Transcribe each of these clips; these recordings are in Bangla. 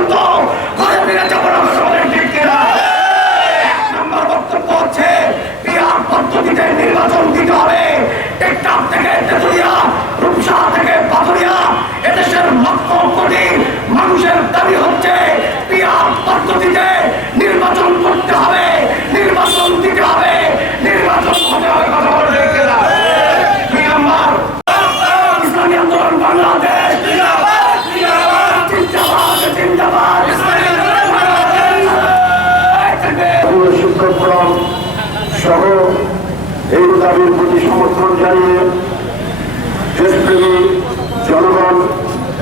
পর্যন্ত ঘরে ফিরে যাব না ঠিক কিনা? এক নম্বর বক্তব্য হচ্ছে, বিহার পদ্ধতিতে নির্বাচন দিতে নির্বাচন করতে হবে। নির্বাচন দিতে হবে নির্বাচন হতে হবে কথা বলে ঠিক কিনা দুই নম্বর ইসলামী আন্দোলন বাংলাদেশ জিন্দাবাদ জিন্দাবাদ জাতীয় শিক্ষক ফোরাম সহ এই দাবির প্রতি সমর্থন জানিয়ে দেশপ্রেমী জনগণ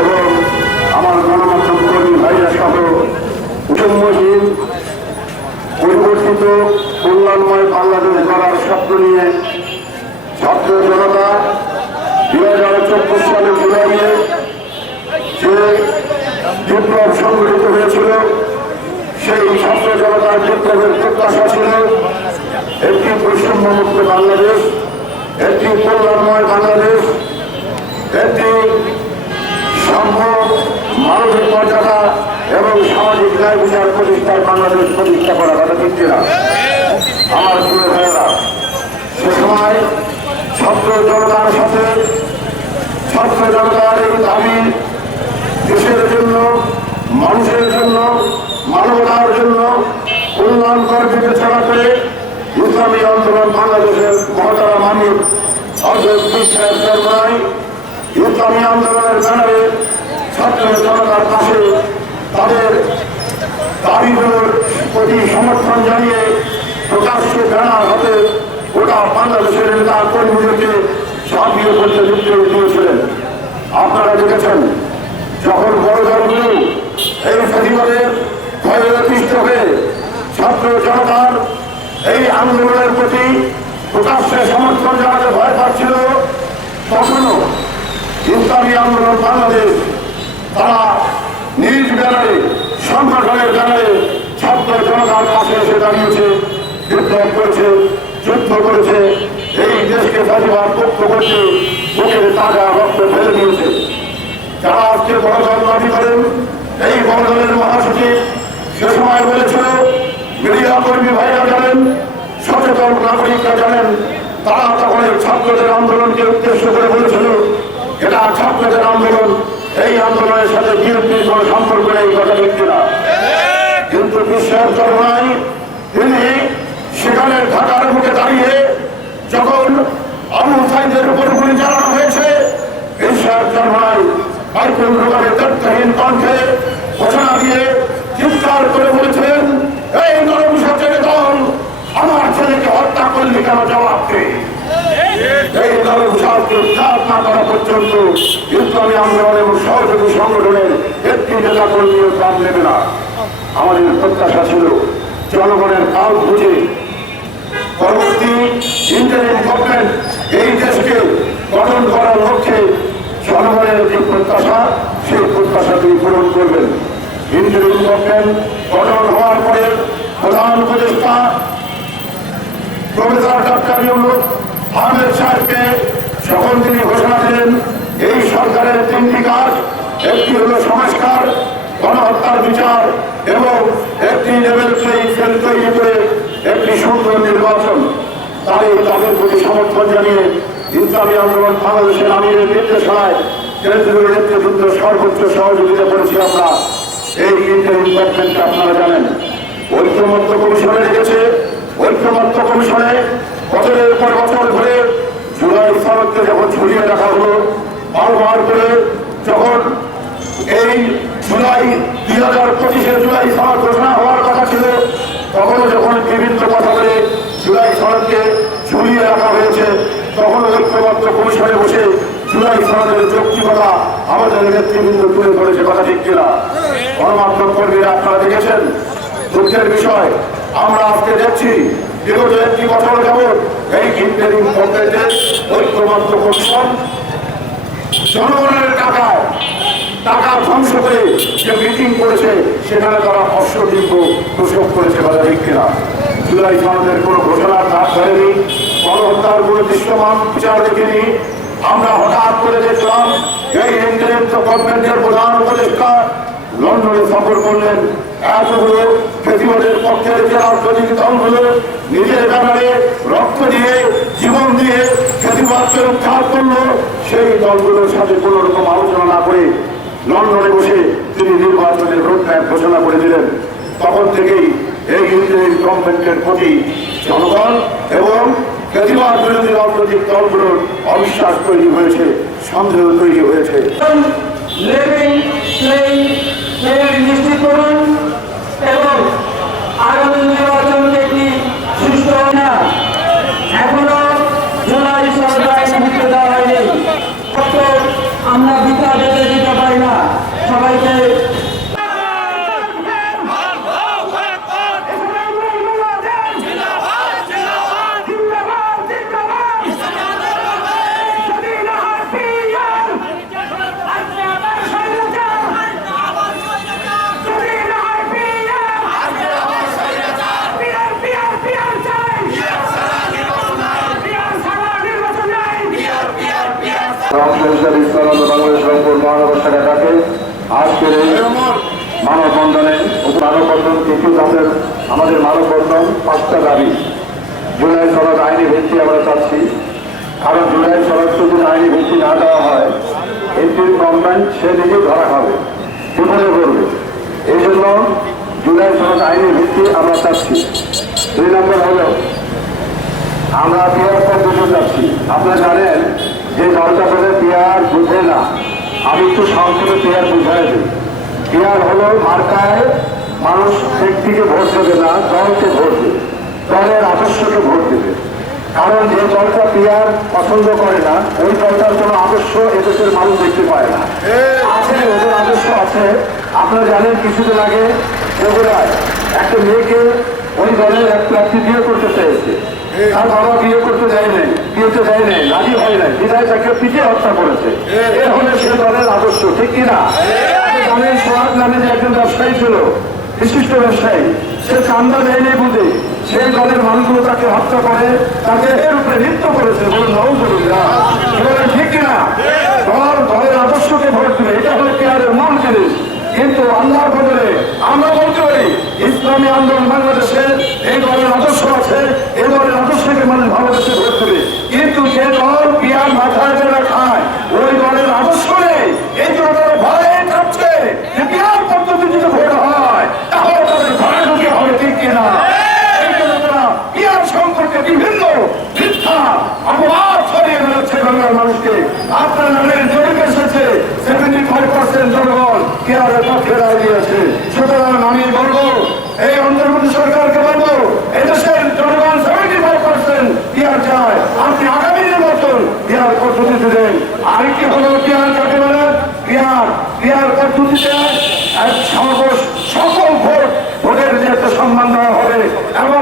এবং আমার গণমাধ্যম কর্মী ভাইরা সহ উৎসম্যহীন পরিবর্তিত কল্যাণময় বাংলাদেশ গড়ার স্বপ্ন নিয়ে ছাত্র জনতা দুই হাজার চব্বিশ সালে জুলাইয়ে যে বিপ্লব সংগঠিত হয়েছিল সেই ছাত্র জনতার বিপ্লবের প্রত্যাশা ছিল, একটি বৈষম্যমুক্ত বাংলাদেশ, একটি কল্যাণময় বাংলাদেশ, একটি সম্ভব মানবিক মর্যাদা এবং সামাজিক ন্যায় বিচার প্রতিষ্ঠার বাংলাদেশ প্রতিষ্ঠা করা কথা না আমার প্রিয় ভাইয়েরা, সে সময় ছাত্র জনতার সাথে, ছাত্র জনতার এই দাবি দেশের জন্য, মানুষের জন্য মানবতার জন্য কল্যাণকর বিবেচনা করে ইসলামী আন্দোলন বাংলাদেশের মহতারা মানিক অধ্যক্ষ ইসলামী আন্দোলনের ব্যানারে ছাত্র জনতার পাশে তাদের দাবিগুলোর প্রতি সমর্থন জানিয়ে প্রকাশ্যে ব্যানার হাতে গোটা বাংলাদেশের নেতা কর্মীদেরকে ঝাঁপিয়ে করতে নির্দেশ দিয়েছিলেন আপনারা দেখেছেন, যখন বড় দলগুলো এই ফেস্টিভ্যালের ভয়ে অতিষ্ঠ হয়ে ছাত্র জনতার এই আন্দোলনের প্রতি প্রকাশ্যে সমর্থন জানাতে ভয় পাচ্ছিল তখনও ইসলামী আন্দোলন বাংলাদেশ তারা নিজ ব্যানারে, সংগঠনের ব্যানারে ছাত্র জনতার পাশে এসে দাঁড়িয়েছে বিপ্লব করেছে, যুদ্ধ করেছে, এই দেশকে ফাঁসিবার মুক্ত করতে বুকের তাজা রক্ত ফেলে দিয়েছে। যারা আজকে বড় দল দাবি করেন এই বড় দলের মহাসচিব সে সময় বলেছিল, মিডিয়া কর্মী ভাইরা জানেন, সচেতন নাগরিকরা জানেন, তারা তখন ছাত্রদের আন্দোলনকে উদ্দেশ্য করে বলেছিল, এটা ছাত্রদের আন্দোলন, এই আন্দোলনের সাথে বিএনপির কোনো সম্পর্ক নেই কথা ব্যক্তি না। কিন্তু বিশ্বের চরমায় তিনি সেখানে ঢাকার মুখে দাঁড়িয়ে যখন আবু সাইদের উপর গুলি চালানো হয়েছে, বিশ্বের চরমায় মাইকেল রোগারে তথ্যহীন কণ্ঠে চিৎকার করে বলেছিলেন, এই নরবিসর্জনের দল আমার ছেলেকে হত্যা করলে কেন জবাব এই উদ্ধার না করা পর্যন্ত ইসলামী সহযোগী সংগঠনের একটি নেতা কর্মীও নেবে না। আমাদের প্রত্যাশা ছিল জনগণের কাল পরবর্তী ইন্টারিম গভর্নমেন্ট এই দেশকে গঠন করার লক্ষ্যে জনগণের যে প্রত্যাশা, সেই প্রত্যাশা তিনি পূরণ করবেন। গঠন হওয়ার পরে প্রধান উপদেষ্টা প্রফেসর ডাক্তার ইউনুস তিনি ঘোষণা দিলেন, এই সরকারের তিনটি কাজ, একটি হলো সংস্কার, গণহত্যার বিচার এবং একটি লেভেল করে একটি সুন্দর নির্বাচন। তাই তাদের প্রতি সমর্থন জানিয়ে ইসলামী আন্দোলন বাংলাদেশের আমিরের নির্দেশনায় কেন্দ্রীয় সর্বোচ্চ সহযোগিতা করেছি আমরা। এই ইন্টারিম গভর্নমেন্টকে আপনারা জানেন। ঐক্যমত্য কমিশনে রেখেছে। ঐক্যমত্য কমিশনে বছরের পর ধরে জুলাই সনদকে যখন ঝুলিয়ে রাখা হলো, বারবার করে যখন এই জুলাই দুই হাজার পঁচিশে জুলাই সনদ ঘোষণা হওয়ার কথা ছিল, তখনও যখন বিভিন্ন কথা বলে জুলাই সনদকে ঝুলিয়ে রাখা হয়েছে তখন ঐক্যমত্য কমিশনে বসে জুলাই সনদের যৌক্তিকতা আমাদের নেতৃবৃন্দ তুলে ধরেছে কথা ঠিক কিনা? গণমাধ্যম কর্মীরা আপনারা দেখেছেন দুঃখের বিষয়। আমরা আজকে দেখছি, বিগত একটি বছর যাবৎ এই ইন্টারিম গভর্নমেন্টের ঐক্যমত্য কমিশন জনগণের টাকায় টাকা ধ্বংস করে যে মিটিং করেছে, সেখানে তারা অশ্বদীর্ঘ প্রসব করেছে বাজার বিক্রিরা জুলাই সনদের কোনো ঘোষণার ধার ধরেনি। গণহত্যার কোনো দৃশ্যমান বিচার দেখিনি। আমরা হঠাৎ করে দেখলাম এই ইন্টারিম গভর্নমেন্টের প্রধান উপদেষ্টা লন্ডনে সফর করলেন। এতগুলো ফেসিবাদের পক্ষের যে রাজনৈতিক দলগুলো নিজের ব্যাপারে রক্ত দিয়ে, জীবন দিয়ে ফেসিবাদকে উদ্ধার করল। সেই দলগুলোর সাথে কোনো রকম আলোচনা না করে লন্ডনে বসে তিনি নির্বাচনের রোডম্যাপ ঘোষণা করে দিলেন। তখন থেকেই এই ইউনিয়ন গভর্নমেন্টের প্রতি জনগণ এবং ফেসিবাদ বিরোধী রাজনৈতিক দলগুলোর অবিশ্বাস তৈরি হয়েছে সন্দেহ তৈরি হয়েছে নিশ্চিত করুন এবং আগামী নির্বাচনকে একটি সুস্থ না এখনও জুলাই সরকার মুক্তি দেওয়া হয়নি সত্য আমরা বিচার যেতে দিতে পারি না সবাইকে রামসংসার ইসলাম বাংলাদেশ রংপুর মহানগর শাখা ডাকে আজকের এই মানববন্ধনে মানববন্ধন কিছু আমাদের মানববন্ধন পাঁচটা দাবি। জুলাই সনদ আইনি ভিত্তি আমরা চাচ্ছি। কারণ জুলাই সনদ যদি আইনি ভিত্তি না দেওয়া হয় এনপির গভর্নমেন্ট সে নিজেই ধরা খাবে বিপদে করবে? এই জন্য জুলাই সনদ আইনি ভিত্তি আমরা চাচ্ছি। দুই নম্বর হলো, আমরা পিয়ার পদ্ধতি যাচ্ছি। আপনারা জানেন যে দলটা বলে পেয়ার বুঝে না, আমি একটু সংক্ষেপে পেয়ার বুঝাই দিই। পেয়ার হলো মার্কায় মানুষ ব্যক্তিকে ভোট দেবে না, দলকে ভোট দেবে। দলের আদর্শকে ভোট দেবে। কারণ যে দলটা পেয়ার পছন্দ করে না, ওই দলটার কোনো আদর্শ এদেশের মানুষ দেখতে পায় না। আছে, ওদের আদর্শ আছে। আপনারা জানেন, কিছুদিন আগে বগুড়ায় একটা মেয়েকে ওই দলের এক প্রার্থী বিয়ে করতে চেয়েছে। তার বাবা বিয়ে করতে যায় নাই বিয়েতে যায় নাই রাজি হয় নাই বিধায় তাকে পিছিয়ে হত্যা করেছে। এর হলে সে দলের আদর্শ ঠিক কিনা জানেন সোহাগ নামে যে একজন ব্যবসায়ী ছিল বিশিষ্ট ব্যবসায়ী সে চান্দা দেয় নেই বুঝে। সেই দলের মানুষগুলো তাকে হত্যা করে তাকে এর উপরে নৃত্য করেছে বলে নৌ। বলুন ঠিক কিনা দল দলের আদর্শকে ভোট দিবে এটা হলো কেয়ারের মূল জিনিস। কিন্তু আল্লাহর বদলে আমরা বলতে পারি ইসলামী আন্দোলন বাংলাদেশে এই দলের আদর্শ আছে এই দলের আদর্শকে মানুষ ভালোবেসে ভোট দেবে কিন্তু যে দল পিয়ার মাথায় যারা খায়, ওই দলের আদর্শ নেই, এই তারা ভয়ে কাঁপছে। যে পদ্ধতি যদি ভোট হয়, তাহলে তাদের ঘরে ঢুকে হবে ঠিক কিনা সম্পর্কে বিভিন্ন মিথ্যা অপবাদ ছড়িয়ে বেড়াচ্ছে বাংলার মানুষকে। জরিপ এসেছে সেভেন্টি ফাইভ পার্সেন্ট জনগণ কেয়ারের পক্ষে দিয়েছে। সুতরাং আমি বলব এই অন্তর্বর্তী সরকারকে বলব এদেশের জনগণ সেভেন্টি ফাইভ পার্সেন্ট কেয়ার চায় আপনি আগামী নির্বাচন কেয়ার পদ্ধতিতে দেন আর কি হলো কেয়ার কাকে বলে কেয়ার পদ্ধতিতে সকল ভোট ভোটের যে একটা সম্মান দেওয়া হবে, এবং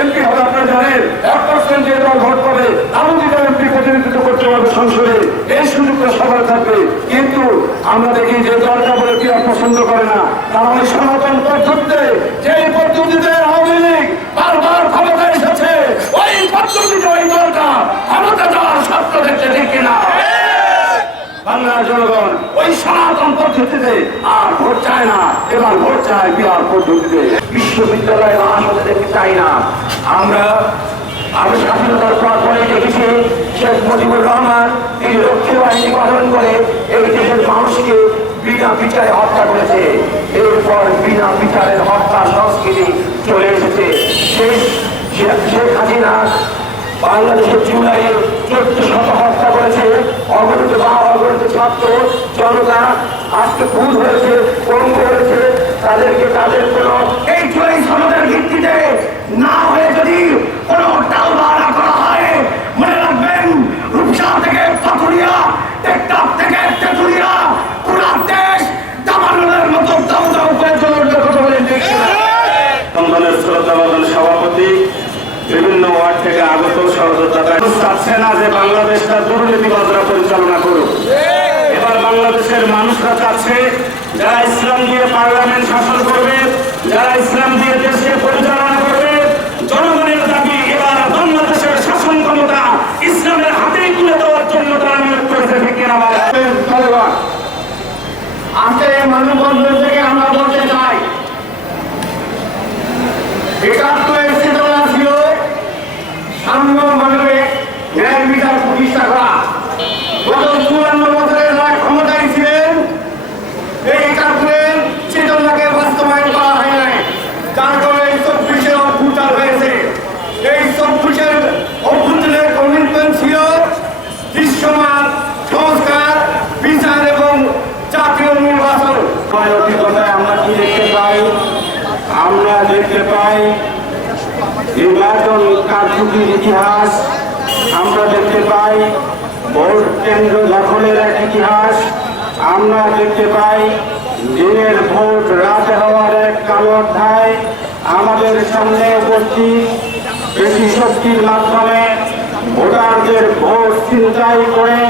এমপি হবে, আপনারা জানেন, এক পার্সেন্ট যে দল ভোট পাবে আরও দুটো এমপি প্রতিনিধিত্ব করতে পারবে সংসদে, এই সুযোগটা সবার থাকবে। কিন্তু আমরা দেখি যে দলটা বলে কি আর পছন্দ করে না, তারা ওই সনাতন পদ্ধতিতে যে পদ্ধতিতে আওয়ামী লীগ বারবার ক্ষমতা এসেছে ওই পদ্ধতিতে ওই দলটা ক্ষমতা যাওয়ার স্বপ্ন দেখতে ঠিক কিনা বাংলার জনগণ ওই সনাতন পদ্ধতিতে আর ভোট চায় না। এবার ভোট চায় বিহার পদ্ধতিতে। বিশ্ববিদ্যালয়ে লাশ হতে চাই না। আমরা আমি স্বাধীনতার পর পরে দেখেছি, শেখ মুজিবুর রহমান তিনি রক্ষী বাহিনী গঠন করে এই দেশের মানুষকে বিনা বিচারে হত্যা করেছে। এরপর বিনা বিচারের হত্যা সংস্কৃতি চলে এসেছে। শেখ শেখ হাসিনা বাংলাদেশের জুলাইয়ে চোদ্দ শত হত্যা করেছে। অগণিত বা অগণিত ছাত্র, জনতা আজকে ভুল হয়েছে পঙ্গু হয়েছে তাদেরকে তাদের কোনো এই জুলাই সনদের ভিত্তিতে না হয়ে যদি কোনো করা হয়, মনে রাখবেন, রূপসা থেকে পাথুরিয়া, টেকটাপ থেকে পুরা দেশ মতো দাউ দাউ করে কথা শ্রদ্ধাবাদন সভাপতি, বিভিন্ন ওয়ার্ড থেকে আগত সহযোদ্ধা চাচ্ছে না যে বাংলাদেশটা দুর্নীতিবাদরা পরিচালনা করুক। বাংলাদেশের মানুষরা চাচ্ছে, যারা ইসলাম দিয়ে পার্লামেন্ট শাসন করবে, যারা ইসলাম দিয়ে দেশকে পরিচালনা করবে, জনগণের দাবি এবার বাংলাদেশের শাসন ক্ষমতা ইসলামের হাতেই তুলে দেওয়ার জন্য তারা নিয়োগ করেছে আজকে মানববন্ধন থেকে আমরা বলতে চাই, এটা কারচুপির ইতিহাস আমরা দেখতে পাই। ভোট কেন্দ্র দখলের এক ইতিহাস আমরা দেখতে পাই। দিনের ভোট, রাত হওয়ার এক কালো অধ্যায় আমাদের সামনে উপস্থিত। বেশি শক্তির মাধ্যমে ভোটারদের ভোট চিন্তাই করে